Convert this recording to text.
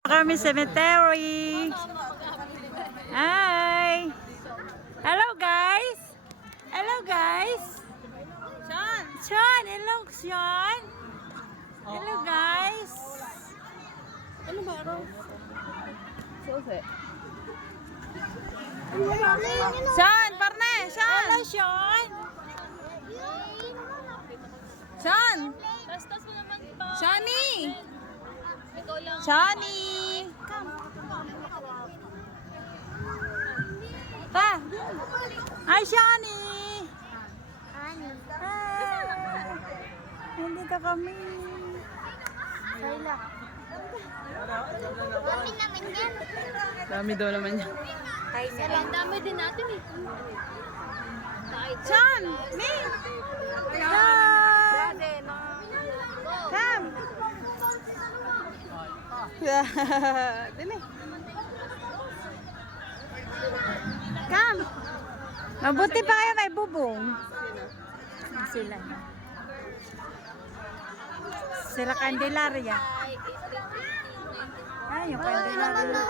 Kami cemetery. Hi. Hello guys. Hello guys. Sean. Sean. Hello Sean. Hello guys. Ano ba araw? Susi. Sean, parne. Sean. Hello Sean. Sean. Tastas mo naman ba? Shani. Ikaw lang. Shani. Ta. Hi Shani. Hi. Nandito kami. Kayla. Dami naman yan. Dami daw naman yan. Ang dami din natin eh. Sean. Me. Sean. Come. Dili. Come. Mabuti pa kayo may bubong. Sila. Sila Candelaria. Ay, yung Candelaria.